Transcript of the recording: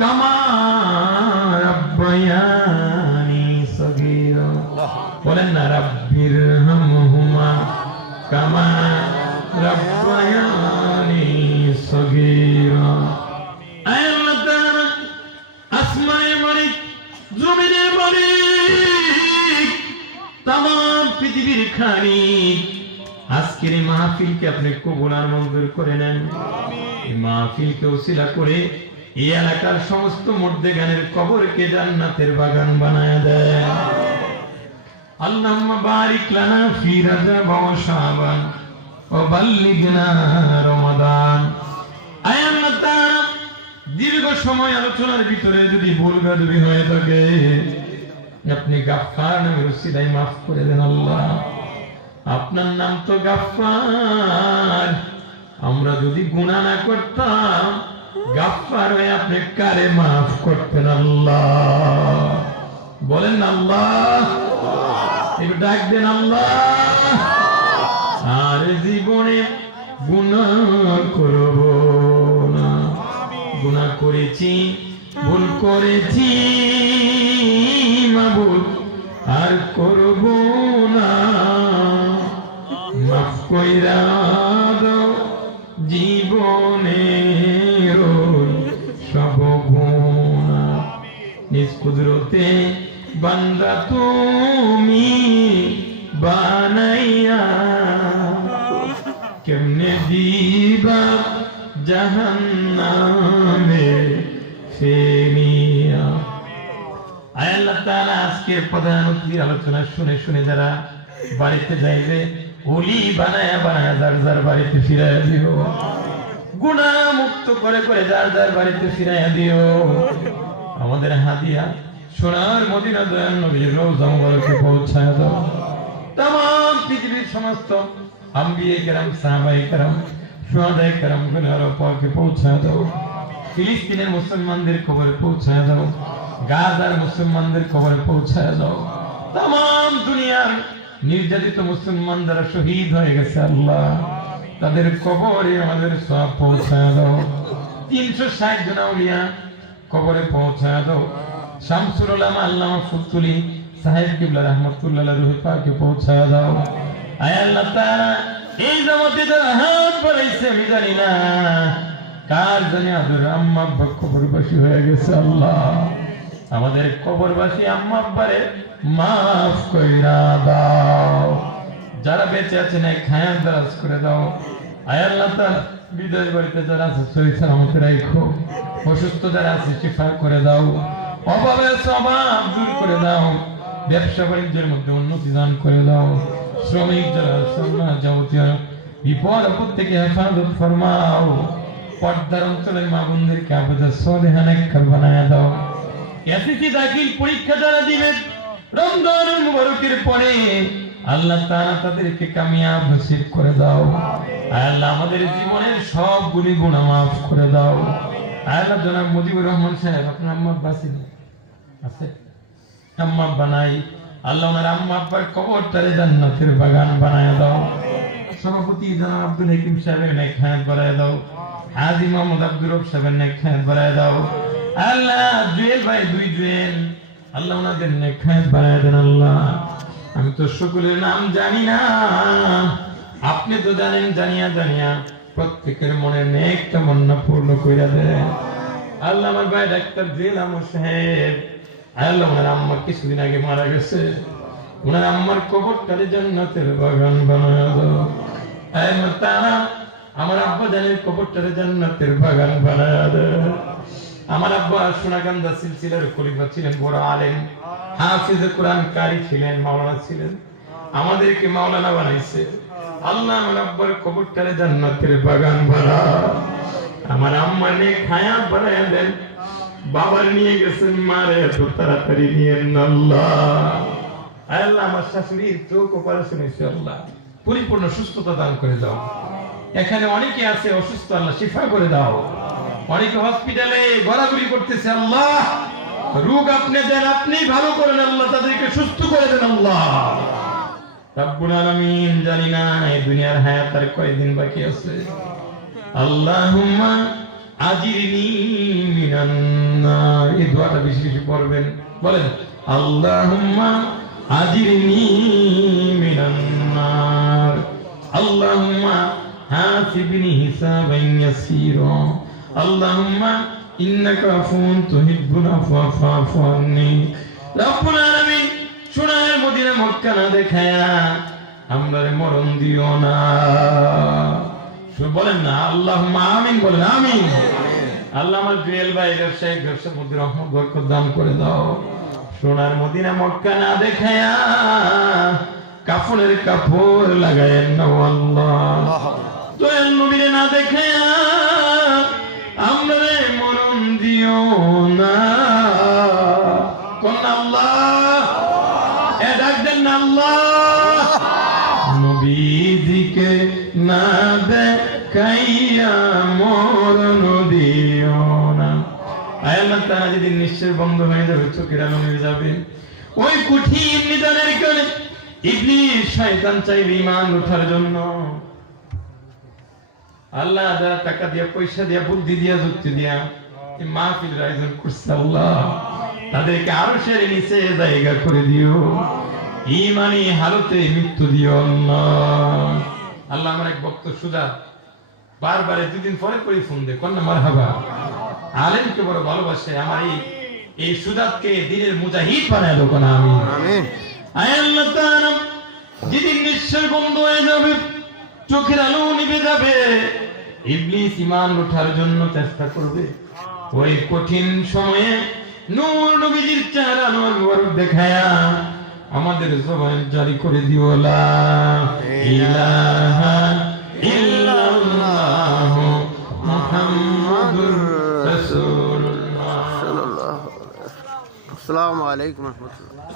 কামা রাব্বায়ানি সগীরা। বলেন না, রাব্বিরহামহুমা কামা রাব্বায়ানি সগীরা। আল্লাহ তাআলা আসমায়ে মালিক, জমিনে মালিক, তামাম পৃথিবীর খালিক, আজকের এই মাহফিলকে আপনি কবুল আর মঞ্জুর করে নেন। এই মাহফিলকে ওসিলা করে এই এলাকার সমস্ত মুর্দেগানের কবরকে জান্নাতের বাগান বানায় দেন। আল্লাহুম্মা বারিক লানা ফি রাজাব ওয়া শাবান ওয়া বাল্লিগনা রমাদান। আয় আল্লাহ তাআলা, দীর্ঘ সময় আলোচনার ভিতরে যদি ভুল বেয়াদবি হয়ে থাকে আপনি গাফফার নামের ওসিলায় মাফ করে দেন। আল্লাহ, আপনার নাম তো গাফফার, আমরা যদি গুনাহ না করতাম গাফফার হয়ে আপনি কারে মাফ করতেন? আল্লাহ বলেন না, আল্লাহ একটু ডাক দেন আল্লাহ। আর জীবনে গুনাহ করব না, গুনাহ করেছি, ভুল করেছি মাবুদ, আর করব না, মাফ কইরা দাও জীবনের সব গুনাহ। নিজ কুদরতে বান্দা তুমি বানাইয়া কেমনে দিবা জাহান্নামে ফেলিয়া। আয় আল্লাহ তাআলা, আজকে প্রধানমন্ত্রীর আলোচনা শুনে শুনে যারা বাড়িতে যাইবে ওলি বানায়া বানায়া যার যার বাড়িতে ফিরাইয়া দিও, গুনাহ মুক্ত করে করে যার যার বাড়িতে ফিরাইয়া দিও। আমাদের হাদিয়া সোনার মদিনা দয়াল নবীর রওজা মুবারকে পৌঁছায় দাও। तमाम পৃথিবীর সমস্ত আম্বিয়ে কেরাম, সাহাবায়ে কেরাম, শুহাদায়ে কেরাম গুনাহগার পাকে পৌঁছায় দাও। ফিলিস্তিনের মুসলমানদের কবরে পৌঁছায় দাও, গাজার মুসলমানদের কবরে পৌঁছায় দাও। तमाम দুনিয়ার নির্যাতিত মুসলমান যারা শহীদ হয়ে গেছে আল্লাহ, তাদের কবরে আমাদের সওয়াব পৌঁছায় দাও। 360 জন আউলিয়া কবরে পৌঁছায় দাও। শামসুল উলামা আল্লামা ফুতুলি সাহেব কিবলা রাহমাতুল্লাহ আলাইহি রূহ পাকে পৌঁছায় দাও। আয় আল্লাহ তাআলা, এই জামাতে যারা হাত বাড়াইছে আমি জানি না কার জানি আদর আম্মা আব্বা কবরবাসী হয়ে গেছে আল্লাহ, আমাদের কবরবাসী আম্মা আব্বারে মাফ কইরা দাও। যারা বেঁচে আছেন এক হায়াত দারাজ করে দাও। আয় আল্লাহ তাআলা, বিদায় বাড়িতে যারা আছে সহি সালামতে রাখো, অসুস্থ যারা আছে শিফা করে দাও, অভাবের অভাব দূর করে দাও, ব্যবসা বাণিজ্যের মধ্যে উন্নতি দান করে দাও, শ্রমিক যারা আছেন না যাবতীয় বিপদ আপদ থেকে হেফাজত ফরমাও। পর্দার অঞ্চলের মা বোনদেরকে আবদা সলিহা নেককার বানায়া দাও। এসএসসি দাখিল পরীক্ষা যারা দিবেন রমজানুল মুবারকের পরে আল্লাহ তাআলা তাদেরকে কামিয়াব নসিব করে দাও। আল্লাহ, আমাদের জীবনের সবগুলি গুনাহ মাফ করে দাও। আল্লাহ, জনাব মুজিবুর রহমান সাহেব আপনার আম্মা আব্বা আছে? আম্মা আব্বা নাই, আল্লাহ ওনার আম্মা আব্বার কবরটারে জান্নাতের বাগান বানায় দাও। সভাপতি জনাব আব্দুল হাকিম সাহেবের নেক হায়াত বাড়ায় দাও। হাজী মোহাম্মদ আব্দুর রব সাহেবের নেক হায়াত বাড়ায় দাও। আল্লাহ, জুয়েল ভাই, 2 জুয়েল, আল্লাহ ওনাদের নেক হায়াত বাড়ায় দেন। আল্লাহ, আমি তো সকলের নাম জানি না, আপনি তো জানেন, জানিয়া জানিয়া প্রত্যেকের মনে নেক তামান্না পূর্ণ কইরা দেন। আল্লাহ, আমার ভাই ডাক্তার জুয়েল আহমদ সাহেব, আল্লাহ ওনার আম্মা কিছুদিন আগে মারা গেছে, ওনার আম্মার কবরটারে জান্নাতের বাগান বানায় দাও। আল্লাহ তাআলা, আমার আব্বা জানের কবরটারে জান্নাতের বাগান বানায় দাও। আমার আব্বা সোনাকান্দা সিলসিলার খলিফা ছিলেন, বড় আলেম, হাফিজে কোরআন কারি ছিলেন, মাওলানা ছিলেন, আমাদেরকে মাওলানা বানাইছে। আল্লাহ, আমার আব্বার কবরটারে জান্নাতের বাগান বানাও। আমার আম্মা নেক হায়াত বানায় দেন। বাবার নিয়ে গেছেন, মারে এত তাড়াতাড়ি নিয়েন না আল্লাহ। আল্লাহ, আমার শাশুড়ির চোখ অপারেশন হয়েছে, আল্লাহ পরিপূর্ণ সুস্থতা দান করে দাও। এখানে অনেকে আছে অসুস্থ, আল্লাহ শিফা করে দাও। অনেকে হসপিটালে ঘোরাঘুরি করতেছে, আল্লাহ রোগ আপনি দেন, আপনি ভালো করেন আল্লাহ, তাদেরকে সুস্থ করে দেন আল্লাহ রাব্বুল আলামিন। জানি না এই দুনিয়ার হায়াত আর কয়দিন বাকি আছে। আল্লাহুম্মা আজিরনি মিনান এই দোয়াটা বেশি বেশি পড়বেন। বলেন আল্লাহুম্মা আজিরনি মিনান নার, আল্লাহুম্মা হাসিবনি হিসাবান ইয়াসীরা, আল্লাহুম্মা ইন্নাকা আফুন তুহিব্বুল আফওয়া ফা'ফু আন্নি। রব্বুল আলামিন সোনার মদিনা মক্কা না দেখায়া আমরারে মরণ দিও না। বলেন না আল্লাহুম্মা আমিন, বলেন আমিন। আল্লাহ আমার জুয়েল ভাই ব্যবসায়িক ব্যবসার মধ্যে রহমত বরকত দান করে দাও। সোনার মদিনা মক্কা না দেখায়া কাফনের কাপড় লাগায়েন না আল্লাহ। দয়াল নবীরে না দেখায়া আমরারে মরণ দিও না। কোন আল্লাহ এ ডাক দেন না আল্লাহ। নবীজিকে না দেখাইয়া মরণ দিও না। আয় আল্লাহ তাআলা যেদিন নিঃশ্বাস বন্ধ হয়ে যাবে, চোখের আলো নিভে যাবে, ওই কঠিন নিদানের কারণে ইবলিস শয়তান চাইবে ঈমান ওঠার জন্য। আল্লাহ যারা টাকা দিয়া পয়সা দিয়া বুদ্ধি দিয়া যুক্তি দিয়া এই মাহফিলের আয়োজন করছে আল্লাহ তাদেরকে আরশের নিচে জায়গা করে দিও, ঈমানি হালতে মৃত্যু দিও আল্লাহ। আল্লাহ আমার এক ভক্ত সুজা বারবার দুদিন পরে করে ফোন দেয়, কন্যা মারহাবা, আলেমকে বড় ভালোবাসে, আমার এই সুজাতকে দিনের মুজাহিদ বানায় দেবো না আমি। আয় আল্লাহ তাআলা যেদিন নিঃশ্বাস বন্ধ হয়ে যাবে, চোখের আলো নিভে যাবে, ইবলিস ঈমান ওঠার জন্য চেষ্টা করবে, ওই কঠিন সময়ে নূর নবীজির চেহারা নূর মুবারক দেখায়া আমাদের জবান জারি করে দিও লা ইলাহা ইল্লাল্লাহ মুহাম্মাদুর রাসূলুল্লাহ। আসসালামু আলাইকুম ওয়া রাহমাতুল্লাহ।